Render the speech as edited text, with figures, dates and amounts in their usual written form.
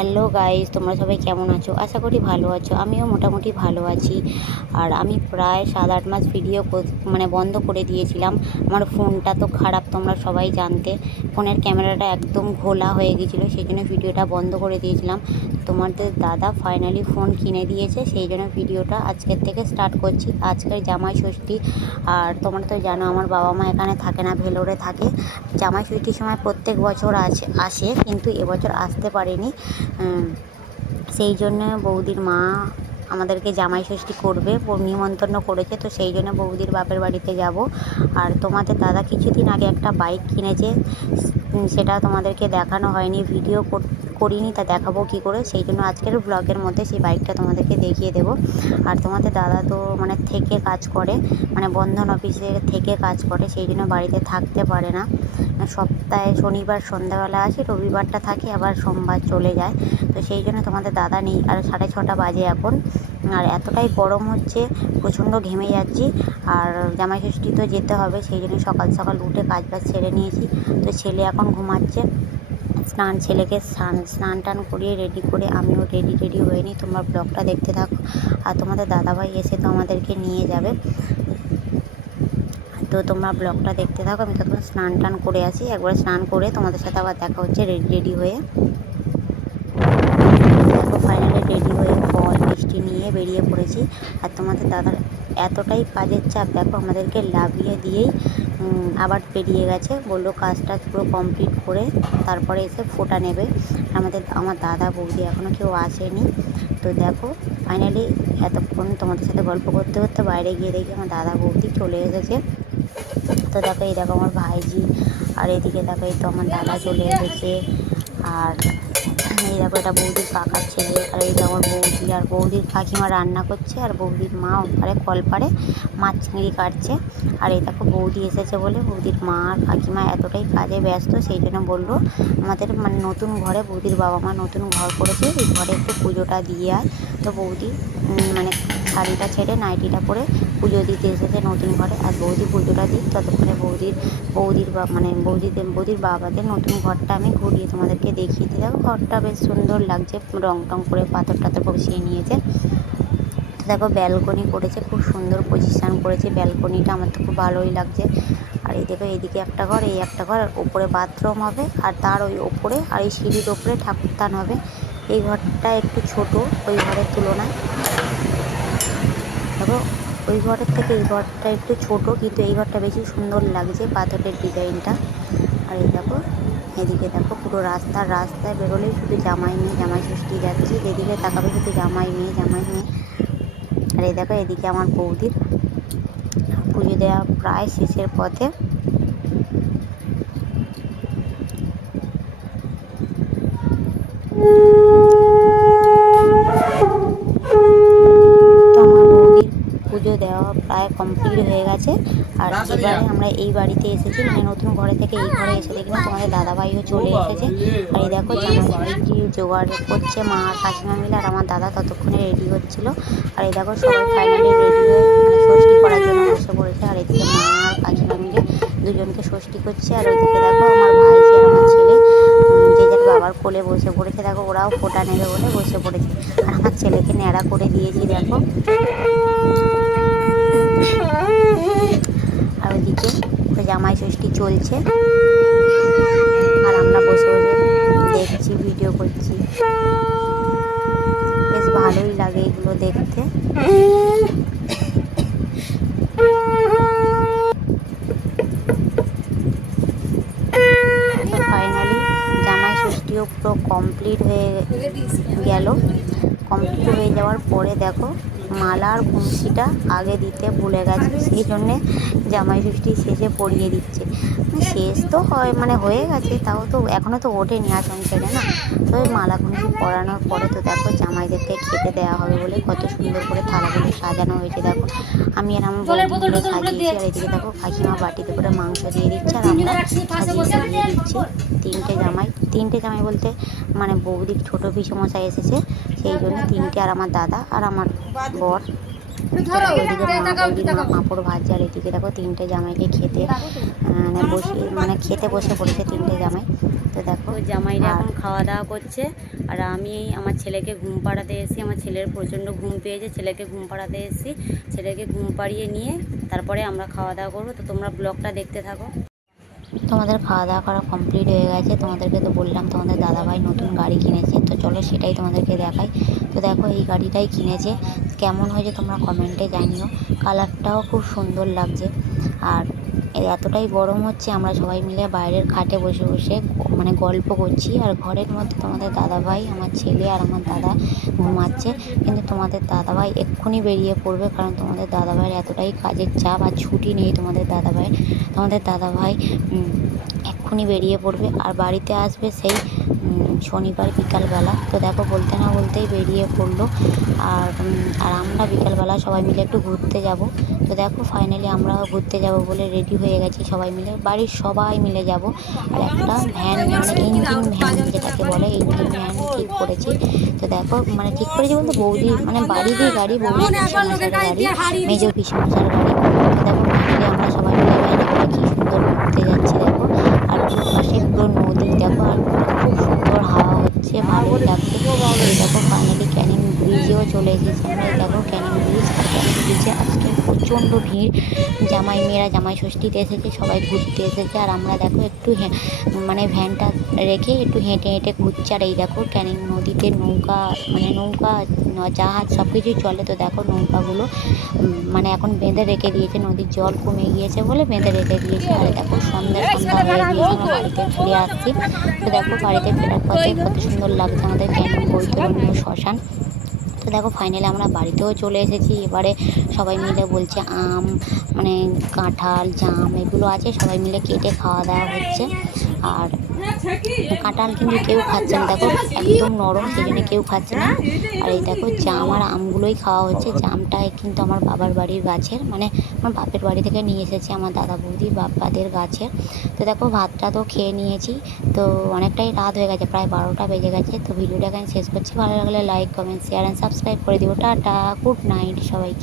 Hello guys, তোমরা সবাই কেমন আছো? আশা করি ভালো আছো। আমিও মোটামুটি ভালো আছি। আর আমি প্রায় 7-8 মাস ভিডিও বন্ধ করে দিয়েছিলাম। আমার ফোনটা তো খারাপ, তোমরা সবাই জানতে। ফোনের ক্যামেরাটা একদম ঘোলা হয়ে গেছিলো, সেই জন্য ভিডিওটা বন্ধ করে দিয়েছিলাম। তোমাদের দাদা ফাইনালি ফোন কিনে দিয়েছে, সেই জন্য ভিডিওটা আজকের থেকে স্টার্ট করছি। আজকের জামাই ষষ্ঠী, আর তোমরা তো জানো আমার বাবা মা এখানে থাকে না, ভেলোরে থাকে। জামাই ষষ্ঠীর সময় প্রত্যেক বছর আসে, কিন্তু এবছর আসতে পারেনি। সেই জন্য বৌদির মা আমাদেরকে জামাই ষষ্ঠী করবে, নিমন্ত্রণ করেছে, তো সেই জন্য বৌদির বাপের বাড়িতে যাব। আর তোমাদের দাদা কিছুদিন আগে একটা বাইক কিনেছে, সেটা তোমাদেরকে দেখানো হয়নি, ভিডিও করিনি, তা দেখাবো কী করে। সেই জন্য আজকের ব্লগের মধ্যে সেই বাইকটা তোমাদেরকে দেখিয়ে দেবো। আর তোমাদের দাদা তো থেকে কাজ করে, বন্ধন অফিসে থেকে কাজ করে, সেই জন্য বাড়িতে থাকতে পারে না। সপ্তাহে শনিবার সন্ধ্যাবেলা আসে, রবিবারটা থাকে, আবার সোমবার চলে যায়। তো সেই জন্য তোমাদের দাদা নেই। আর 6:30 বাজে এখন, আর এতটাই গরম হচ্ছে, প্রচণ্ড ঘেমে যাচ্ছি। আর জামাই ষষ্ঠী তো যেতে হবে, সেই জন্য সকাল সকাল উঠে কাজ বাজ ছেড়ে নিয়েছি। তো ছেলে এখন ঘুমাচ্ছে, ছেলেকে স্নান টান করিয়ে রেডি করে আমিও রেডি হয়ে নিই। তোমরা ব্লগটা দেখতে থাকো। আর তোমাদের দাদাভাই এসে তো আমাদেরকে নিয়ে যাবে, তো তোমরা ব্লগটা দেখতে থাকো। আমি তখন স্নান টান করে আসি, একবার স্নান করে তোমাদের সাথে আবার দেখা হচ্ছে রেডি হয়ে। ফাইনালি রেডি হয়ে ফল মিষ্টি নিয়ে বেরিয়ে পড়েছি। আর তোমাদের দাদার এতটাই কাজের চাপ, দেখো আমাদেরকে লাভিয়ে দিয়েই আবার বেরিয়ে গেছে। বললো কাজটা পুরো কমপ্লিট করে তারপরে এসে ফোঁটা নেবে। আমার দাদা বৌদি এখনও কেউ আসেনি। তো দেখো ফাইনালি এতক্ষণ তোমাদের সাথে গল্প করতে করতে বাইরে গিয়ে দেখি আমার দাদা বৌদি চলে এসেছে। তো দেখো এই দেখো আমার ভাইজি, আর এদিকে দেখো এই তো আমার দাদা চলে এসেছে। আর এই দেখো এটা বৌদির কাকার ছেলে, আর এই আমার বৌদি, আর বৌদির কাকিমা রান্না করছে, আর বৌদির মা ওপারে কলপারে মাছ চিংড়ি কাটছে। আর এই দেখো বৌদি এসেছে বলে বৌদির মা আর কাকিমা এতটাই কাজে ব্যস্ত, সেই জন্য বললো আমাদের নতুন ঘরে বৌদির বাবা মা নতুন ঘর করেছে, এই ঘরে একটু পুজোটা দিয়ে আয়। তো বৌদি শাড়িটা ছেড়ে নাইটিটা পরে পুজো দিতে এসেছে নতুন ঘরে। আর বৌদি পুজোটা দিই, ততক্ষণে বৌদির বাবাদের নতুন ঘরটা আমি ঘুরিয়ে তোমাদেরকে দেখিয়ে দিই। দেখো ঘরটা বেশ সুন্দর লাগছে, রং টং করে পাথর টাথর বসিয়ে নিয়েছে। দেখো ব্যালকনি করেছে, খুব সুন্দর পজিশান করেছে ব্যালকনিটা, আমার তো খুব ভালোই লাগছে। আর এই দেখো এইদিকে একটা ঘর, এই একটা ঘর, আর ওপরে বাথরুম হবে, আর তার ওই ওপরে আর এই সিঁড়ির ওপরে ঠাকুরস্থান হবে। এই ঘরটা একটু ছোট ওই ঘরের তুলনায়, দেখো ওই ঘরের থেকে এই ঘরটা একটু ছোট, কিন্তু এই ঘরটা বেশি সুন্দর লাগছে পাথরের ডিজাইনটা। আর এই দেখো এদিকে দেখো পুরো রাস্তায় বেরোলেই শুধু জামাই মেয়ে, জামাই ষষ্ঠী যাচ্ছি, যেদিকে তাকাবে শুধু জামাই মেয়ে। আর এই দেখো এদিকে আমার বৌদির পুজো দেওয়া প্রায় শেষের পথে। পুজো দেওয়া প্রায় কমপ্লিট হয়ে গেছে। আর এবারে আমরা এই বাড়িতে এসেছি, নতুন ঘরে থেকে এই ঘরে এসে দেখি না তোমাদের দাদাভাইও চলে এসেছে। আর এই দেখো জামাই ষষ্ঠী জোগাড় করছে মা আর কাকিমা মিলে, আর আমার দাদা ততক্ষণে রেডি হচ্ছিল। আর এই দেখো সবাই ফাইনালি রেডি হয়ে ষষ্ঠী করার জন্য বসে পড়েছে। আর এদিকে মা আর কাকিমা মিলে দুজনকে ষষ্ঠী করছে। আর ওইদিকে দেখো আমার ভাইজি আর আমার ছেলে যে যার বাবার কোলে বসে পড়েছে। দেখো ওরাও ফোঁটা নেবে বলে বসে পড়েছে। আর আমার ছেলেকে ন্যাড়া করে দিয়েছি দেখো। আর ওইদিকে জামাই ষষ্ঠী চলছে, আর আমরা বসে দেখছি, ভিডিও করছি। বেশ ভালোই লাগে এগুলো দেখতে। ফাইনালি জামাই ষষ্ঠীও পুরো কমপ্লিট হয়ে গেল। কমপ্লিট হয়ে যাওয়ার পরে দেখো মালা আর বংশীটা আগে দিতে ভুলে গেছে, সেই জন্যে জামাই ষষ্ঠী শেষে পরিয়ে দিচ্ছে। শেষ তো হয়ে গেছে, তাও তো এখনও তো ওঠেনি আসন ছেড়ে না। তো ওই মালা বংশী পরানোর পরে তো দেখো জামাইদেরকে খেতে দেওয়া হবে বলে কত সুন্দর করে থালাগুলো সাজানো হয়েছে। দেখো আমি আর আমার বৌদিগুলো সাজিয়েছি। আর এদিকে দেখো কাকিমা বাটিতে করে মাংস দিয়ে দিচ্ছে, আর আমরা সাজিয়ে দিচ্ছি। তিনটে জামাই বলতে বৌদির ছোটো পিসমশাই এসেছে, সেই জন্য তিনটে, আর আমার দাদা আর আমার বর। ওইদিকে বৌদির মা পাঁপড় ভাজছে। আর এদিকে দেখো তিনটে জামাইকে খেতে বসে পড়েছে তিনটে জামাই। তো তো দেখো জামাইরা এখন খাওয়া দাওয়া করছে, আর আমি আমার ছেলেকে ঘুম পাড়াতে এসেছি। আমার ছেলের প্রচণ্ড ঘুম পেয়েছে, ছেলেকে ঘুম পাড়াতে এসেছি। ছেলেকে ঘুম পাড়িয়ে নিয়ে তারপরে আমরা খাওয়া দাওয়া করবো। তো তোমরা ব্লগটা দেখতে থাকো। তোমাদের খাওয়া দাওয়া করা কমপ্লিট হয়ে গেছে। তোমাদেরকে তো বললাম তোমাদের দাদাভাই নতুন গাড়ি কিনেছে, তো চলো সেটাই তোমাদেরকে দেখাই। তো দেখো এই গাড়িটাই কিনেছে, কেমন হয়েছে তোমরা কমেন্টে জানিও। কালারটাও খুব সুন্দর লাগছে। আর এতটাই গরম হচ্ছে, আমরা সবাই মিলে বাইরের খাটে বসে বসে মানে গল্প করছি। আর ঘরের মধ্যে তোমাদের দাদাভাই, আমার ছেলে আর আমার দাদা ঘুমাচ্ছে। কিন্তু তোমাদের দাদাভাই এক্ষুনি বেরিয়ে পড়বে, কারণ তোমাদের দাদাভাইয়ের এতটাই কাজের চাপ, আর ছুটি নেই তোমাদের দাদাভাই। তোমাদের দাদাভাই এক্ষুনি বেরিয়ে পড়বে, আর বাড়িতে আসবে সেই শনিবার বিকালবেলা। তো দেখো বলতে না বলতেই বেরিয়ে পড়লো। আর আমরা বিকালবেলা সবাই মিলে একটু ঘুরতে যাব। তো দেখো ফাইনালি আমরাও ঘুরতে যাব বলে রেডি হয়ে গেছি সবাই মিলে, বাড়ির সবাই মিলে যাব। আর একটা ভ্যান মানে ইঞ্জিন ভ্যান যেটাকে বলে, ইঞ্জিন ভ্যান ঠিক করেছি। তো দেখো মানে ঠিক করেছি বলতে বৌদি মানে বাড়িরই গাড়ি, বৌদি পিসেমশার গাড়ি, মেজ পিসেমশার গাড়ি। তো দেখো ফাইনালি আমরা সবাই মিলে ভ্যানে করে কী সুন্দর ঘুরতে যাচ্ছি দেখো। আর পাশে পুরো নদী দেখো, আর খুব সুন্দর হাওয়া হচ্ছে, ভালোই লাগছে। এই দেখো ফাইনালি ক্যানিং ব্রিজেও চলে এসেছি আমরা। এই দেখো ক্যানিং ব্রিজ, আর ক্যানিং ব্রিজে আজকে প্রচণ্ড ভিড়। জামাই মেয়েরা জামাই ষষ্ঠীতে এসেছে, সবাই ঘুরতে এসেছে। আর আমরা দেখো একটু মানে ভ্যানটা রেখে একটু হেঁটে হেঁটে ঘুরছি। আর এই দেখো ক্যানিং নদীতে নৌকা মানে নৌকা জাহাজ সব কিছুই চলে। তো দেখো নৌকাগুলো মানে এখন বেঁধে রেখে দিয়েছে, নদীর জল কমে গিয়েছে বলে বেঁধে রেখে দিয়েছে। আর দেখো সন্ধ্যা হয়ে গিয়েছে, আমরা বাড়িতে ফিরে আসছি। তো দেখো বাড়িতে ফেরার পথে কত সুন্দর লাগছে আমাদের ক্যানিং বৈতরণীয় শ্মশান। তো দেখো ফাইনালি আমরা বাড়িতেও চলে এসেছি। এবারে সবাই মিলে বলছে আম মানে কাঁঠাল জাম এগুলো আছে, সবাই মিলে কেটে খাওয়া দাওয়া হচ্ছে। আর কাঁঠাল কিন্তু কেউ খাচ্ছে না, দেখো একদম নরম, সেই জন্য কেউ খাচ্ছে না। আর এই দেখো জাম আর আমগুলোই খাওয়া হচ্ছে। জামটা কিন্তু আমার বাবার বাড়ির গাছের, মানে আমার বাপের বাড়ি থেকে নিয়ে এসেছে আমার দাদা বৌদি বাপ্পাদের গাছের। তো দেখো ভাতটা তো খেয়ে নিয়েছি। তো অনেকটাই রাত হয়ে গেছে, প্রায় 12টা বেজে গেছে। তো ভিডিওটা এখানে শেষ করছি। ভালো লাগলে like comment share and subscribe করে দিও। টাটা, গুড নাইট সবাইকে।